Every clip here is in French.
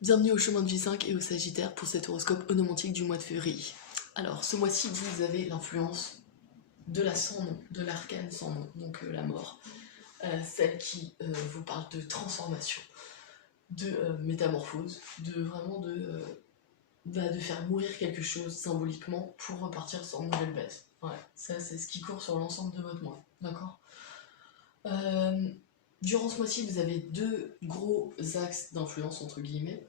Bienvenue au chemin de vie 5 et au Sagittaire pour cet horoscope onomantique du mois de février. Alors, ce mois-ci, vous avez l'influence de la sans nom, de l'arcane sans nom, donc la mort. Celle qui vous parle de transformation, de métamorphose, de vraiment de faire mourir quelque chose symboliquement pour repartir sur une nouvelle base. Ouais, ça c'est ce qui court sur l'ensemble de votre mois, d'accord. Durant ce mois-ci, vous avez deux gros axes d'influence, entre guillemets.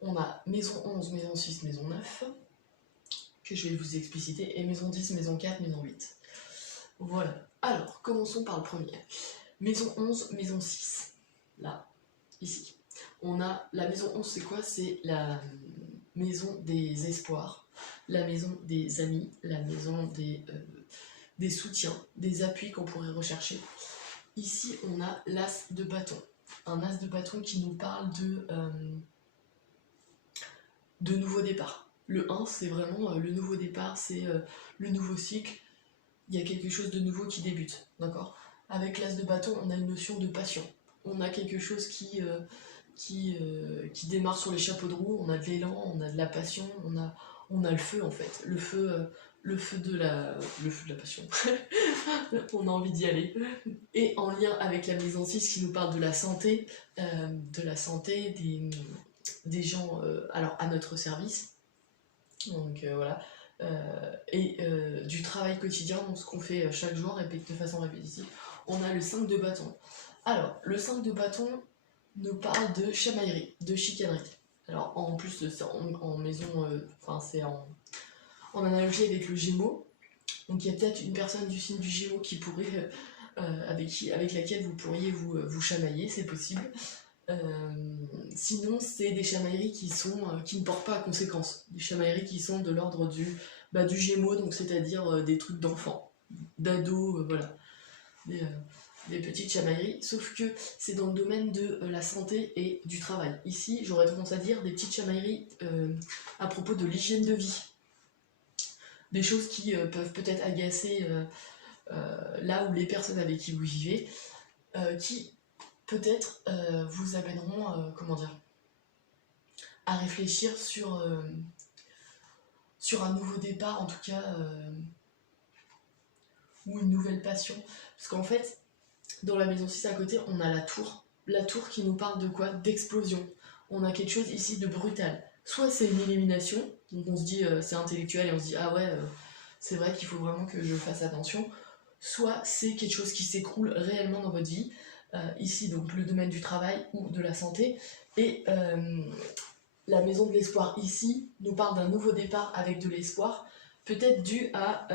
On a maison 11, maison 6, maison 9, que je vais vous expliciter, et maison 10, maison 4, maison 8. Voilà. Alors, commençons par le premier. Maison 11, maison 6. Là, ici. On a la maison 11, c'est quoi? C'est la maison des espoirs, la maison des amis, la maison des soutiens, des appuis qu'on pourrait rechercher. Ici, on a l'as de bâton. Un as de bâton qui nous parle de nouveau départ. Le 1, c'est vraiment le nouveau départ, c'est le nouveau cycle. Il y a quelque chose de nouveau qui débute, d'accord? Avec l'as de bâton, on a une notion de passion. On a quelque chose qui démarre sur les chapeaux de roue, on a de l'élan, on a de la passion, on a le feu en fait. Le feu de la passion. On a envie d'y aller. Et en lien avec la maison 6 qui nous parle de la santé, des gens alors à notre service, donc voilà, et du travail quotidien, donc ce qu'on fait chaque jour de façon répétitive. On a le 5 de bâton. Alors, le 5 de bâton nous parle de chamaillerie, de chicanerie. Alors, en plus, c'est en maison, c'est en analogie avec le Gémeaux. Donc, il y a peut-être une personne du signe du Gémeaux qui pourrait, avec laquelle vous pourriez vous chamailler, c'est possible. Sinon, c'est des chamailleries qui ne portent pas à conséquence. Des chamailleries qui sont de l'ordre du Gémeaux, donc c'est-à-dire des trucs d'enfants, d'ados, voilà. Des petites chamailleries, sauf que c'est dans le domaine de la santé et du travail. Ici, j'aurais tendance à dire des petites chamailleries à propos de l'hygiène de vie. Des choses qui peuvent peut-être agacer là où les personnes avec qui vous vivez, qui peut-être vous amèneront, à réfléchir sur un nouveau départ, en tout cas, ou une nouvelle passion. Parce qu'en fait, dans la maison 6 à côté, on a la tour. La tour qui nous parle de quoi? D'explosion. On a quelque chose ici de brutal. Soit c'est une élimination, donc on se dit c'est intellectuel et on se dit ah ouais, c'est vrai qu'il faut vraiment que je fasse attention. Soit c'est quelque chose qui s'écroule réellement dans votre vie. Ici, donc le domaine du travail ou de la santé. Et la maison de l'espoir ici nous parle d'un nouveau départ avec de l'espoir, peut-être dû à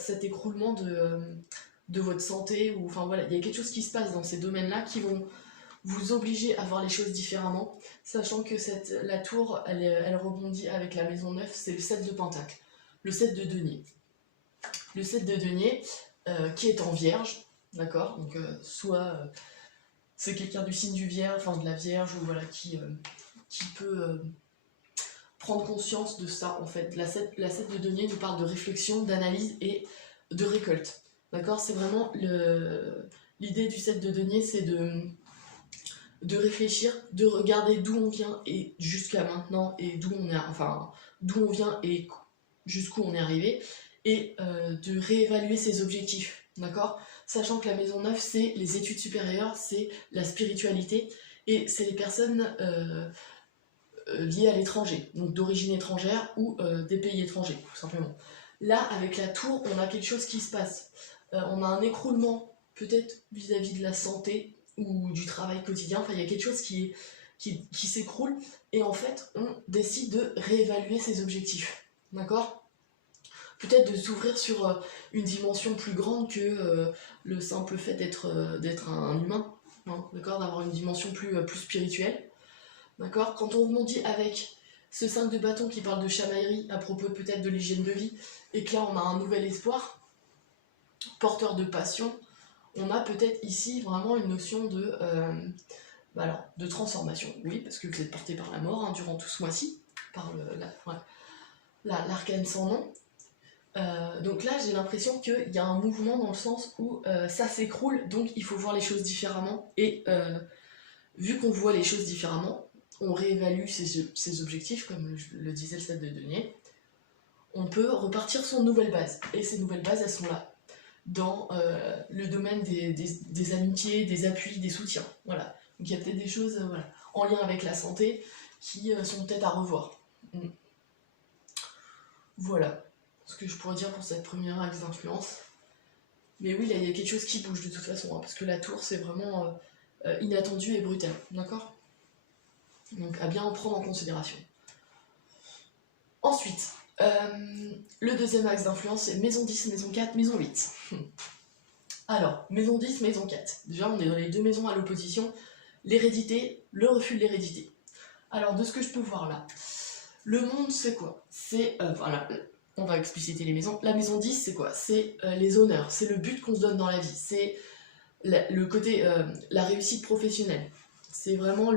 cet écroulement de votre santé, ou enfin voilà, il y a quelque chose qui se passe dans ces domaines-là qui vont vous obliger à voir les choses différemment, sachant que la tour, elle rebondit avec la maison 9, c'est le 7 de pentacle, le 7 de denier. Le 7 de denier, qui est en vierge, d'accord? Donc soit c'est quelqu'un du signe du vierge, enfin de la vierge, ou voilà, qui peut prendre conscience de ça en fait. La 7 de denier nous parle de réflexion, d'analyse et de récolte. D'accord? C'est vraiment l'idée du 7 de denier, c'est de réfléchir, de regarder d'où on vient et jusqu'à maintenant, et d'où on vient et jusqu'où on est arrivé, et de réévaluer ses objectifs. D'accord? Sachant que la maison 9, c'est les études supérieures, c'est la spiritualité, et c'est les personnes liées à l'étranger, donc d'origine étrangère ou des pays étrangers, tout simplement. Là, avec la tour, on a quelque chose qui se passe. On a un écroulement, peut-être vis-à-vis de la santé ou du travail quotidien. Enfin, il y a quelque chose qui s'écroule, et en fait, on décide de réévaluer ses objectifs. D'accord? Peut-être de s'ouvrir sur une dimension plus grande que le simple fait d'être un humain. Hein, d'accord? D'avoir une dimension plus spirituelle. D'accord? Quand on rebondit avec ce 5 de bâton qui parle de chamaillerie à propos peut-être de l'hygiène de vie, et que là on a un nouvel espoir, porteur de passion, on a peut-être ici vraiment une notion de transformation. Oui, parce que vous êtes porté par la mort hein, durant tout ce mois-ci, par l'arcane sans nom. Donc là j'ai l'impression qu'il y a un mouvement dans le sens où ça s'écroule, donc il faut voir les choses différemment, et vu qu'on voit les choses différemment, on réévalue ses objectifs, comme le disait le stade de denier, on peut repartir sur de nouvelles bases. Et ces nouvelles bases, elles sont là, dans le domaine des amitiés, des appuis, des soutiens. Voilà. Donc il y a peut-être des choses voilà, en lien avec la santé qui sont peut-être à revoir. Voilà ce que je pourrais dire pour cette première axe d'influence. Mais oui, là, il y a quelque chose qui bouge de toute façon, hein, parce que la tour, c'est vraiment inattendu et brutal, d'accord? Donc, à bien en prendre en considération. Ensuite, le deuxième axe d'influence, c'est maison 10, maison 4, maison 8. Alors, maison 10, maison 4. Déjà, on est dans les deux maisons à l'opposition. L'hérédité, le refus de l'hérédité. Alors, de ce que je peux voir là, le monde, c'est quoi? C'est, voilà, on va expliciter les maisons. La maison 10, c'est quoi? C'est les honneurs, c'est le but qu'on se donne dans la vie, c'est le côté, la réussite professionnelle. C'est vraiment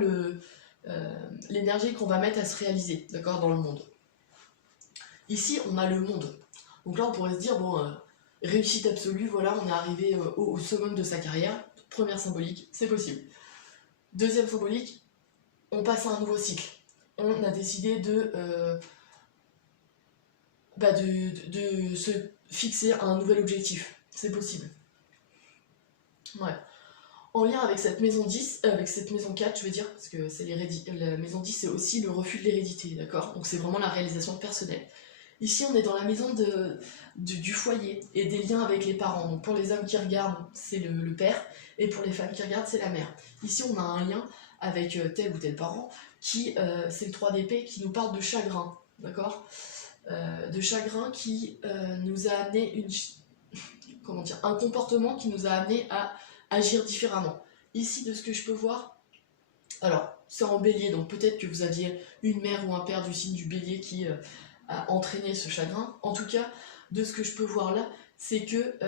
l'énergie qu'on va mettre à se réaliser, d'accord, dans le monde. Ici, on a le monde. Donc là, on pourrait se dire, bon, réussite absolue, voilà, on est arrivé au summum de sa carrière. Première symbolique, c'est possible. Deuxième symbolique, on passe à un nouveau cycle. On a décidé de se fixer un nouvel objectif. C'est possible. Ouais. En lien avec cette maison 10, avec cette maison 4, je veux dire, parce que c'est la maison 10, c'est aussi le refus de l'hérédité, d'accord? Donc c'est vraiment la réalisation personnelle. Ici, on est dans la maison du foyer et des liens avec les parents. Donc pour les hommes qui regardent, c'est le père, et pour les femmes qui regardent, c'est la mère. Ici, on a un lien avec tel ou tel parent, c'est le 3 d'épée qui nous parle de chagrin, d'accord? De chagrin qui nous a amené un comportement qui nous a amené à agir différemment. Ici, de ce que je peux voir, alors, c'est en bélier, donc peut-être que vous aviez une mère ou un père du signe du bélier qui a entraîné ce chagrin. En tout cas, de ce que je peux voir là, c'est que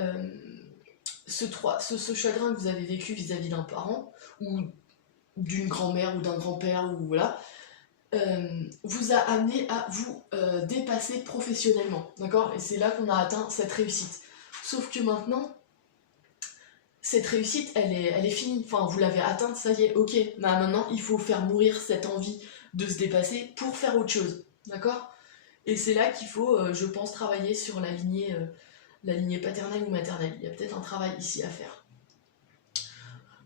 ce chagrin que vous avez vécu vis-à-vis d'un parent, ou d'une grand-mère ou d'un grand-père, ou voilà, vous a amené à vous dépasser professionnellement, d'accord? Et c'est là qu'on a atteint cette réussite. Sauf que maintenant, cette réussite, elle est finie. Enfin, vous l'avez atteinte, ça y est, ok. Bah, maintenant, il faut faire mourir cette envie de se dépasser pour faire autre chose, d'accord? Et c'est là qu'il faut, je pense, travailler sur la lignée paternelle ou maternelle. Il y a peut-être un travail ici à faire.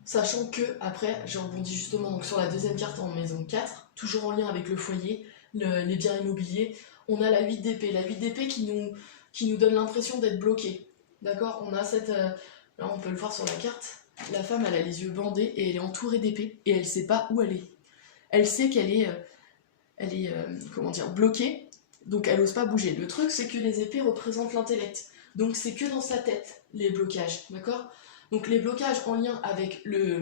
Sachant que, après, je rebondis justement donc, sur la deuxième carte en maison 4, toujours en lien avec le foyer, les biens immobiliers, on a la 8 d'épée. La 8 d'épée qui nous donne l'impression d'être bloqué. D'accord? On a cette... là, on peut le voir sur la carte. La femme, elle a les yeux bandés et elle est entourée d'épées et elle sait pas où elle est. Elle sait qu'elle est, bloquée, donc elle n'ose pas bouger. Le truc, c'est que les épées représentent l'intellect. Donc c'est que dans sa tête, les blocages, d'accord? Donc les blocages en lien avec les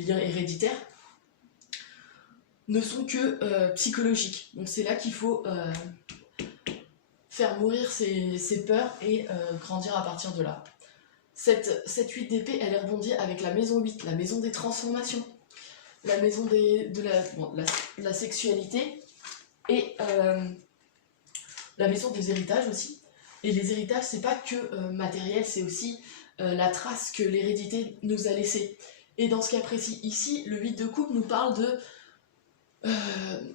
liens héréditaires ne sont que psychologiques. Donc c'est là qu'il faut faire mourir ses peurs et grandir à partir de là. Cette 8 d'épée, elle est rebondie avec la maison 8, la maison des transformations, la maison de la sexualité et la maison des héritages aussi. Et les héritages, c'est pas que matériel, c'est aussi la trace que l'hérédité nous a laissée. Et dans ce cas précis ici, le 8 de coupe nous parle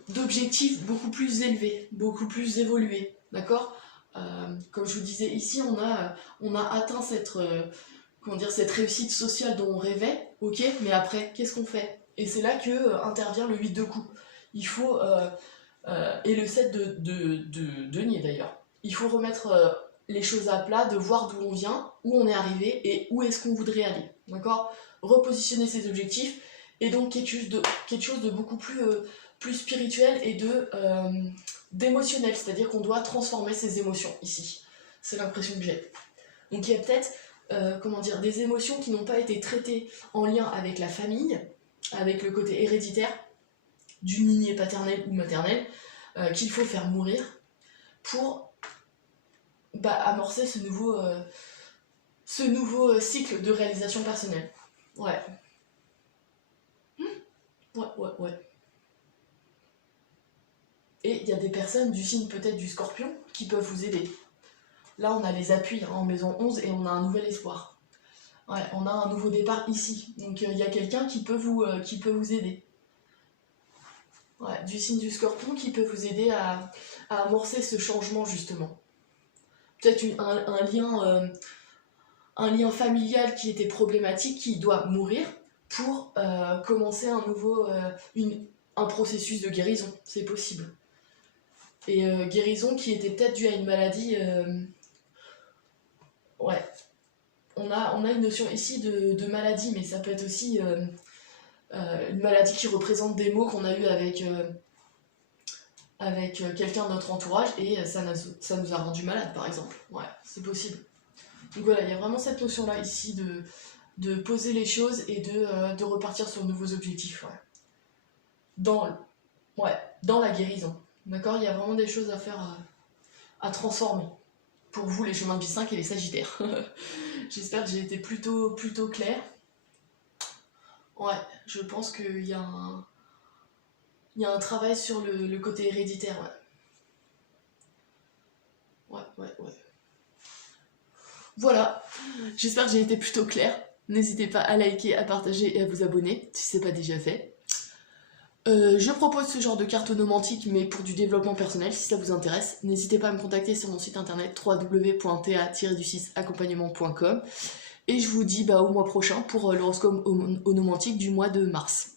d'objectifs beaucoup plus élevés, beaucoup plus évolués, d'accord? Comme je vous disais, ici on a atteint cette réussite sociale dont on rêvait, ok, mais après, qu'est-ce qu'on fait? Et c'est là que intervient le 8 de coupe. Il faut, et le 7 de denier d'ailleurs, il faut remettre les choses à plat, de voir d'où on vient, où on est arrivé et où est-ce qu'on voudrait aller, d'accord? Repositionner ses objectifs, et donc quelque chose de beaucoup plus spirituel et d'émotionnel, c'est-à-dire qu'on doit transformer ses émotions ici. C'est l'impression que j'ai. Donc il y a peut-être des émotions qui n'ont pas été traitées en lien avec la famille, avec le côté héréditaire, d'une lignée paternelle ou maternelle, qu'il faut faire mourir pour amorcer ce nouveau cycle de réalisation personnelle. Ouais. Ouais. Et il y a des personnes du signe peut-être du Scorpion qui peuvent vous aider. Là, on a les appuis en maison 11 et on a un nouvel espoir. Ouais, on a un nouveau départ ici. Donc, il y a quelqu'un qui peut vous aider. Ouais, du signe du Scorpion qui peut vous aider à amorcer ce changement justement. Peut-être un lien familial qui était problématique, qui doit mourir pour commencer un processus de guérison, c'est possible. Et guérison qui était peut-être due à une maladie. Ouais, on a une notion ici de maladie, mais ça peut être aussi une maladie qui représente des maux qu'on a eu avec quelqu'un de notre entourage et ça nous a rendu malade par exemple. Ouais, c'est possible. Donc voilà, il y a vraiment cette notion-là ici de poser les choses et de repartir sur de nouveaux objectifs. Ouais. Dans la guérison. D'accord. Il y a vraiment des choses à faire, à transformer. Pour vous, les chemins de vie 5 et les sagittaires. J'espère que j'ai été plutôt claire. Ouais, je pense qu'il y a un travail sur le côté héréditaire. Ouais. Voilà, j'espère que j'ai été plutôt claire. N'hésitez pas à liker, à partager et à vous abonner si ce n'est pas déjà fait. Je propose ce genre de carte onomantique mais pour du développement personnel si ça vous intéresse. N'hésitez pas à me contacter sur mon site internet www.ta-accompagnement.com et je vous dis au mois prochain pour l'horoscope onomantique du mois de mars.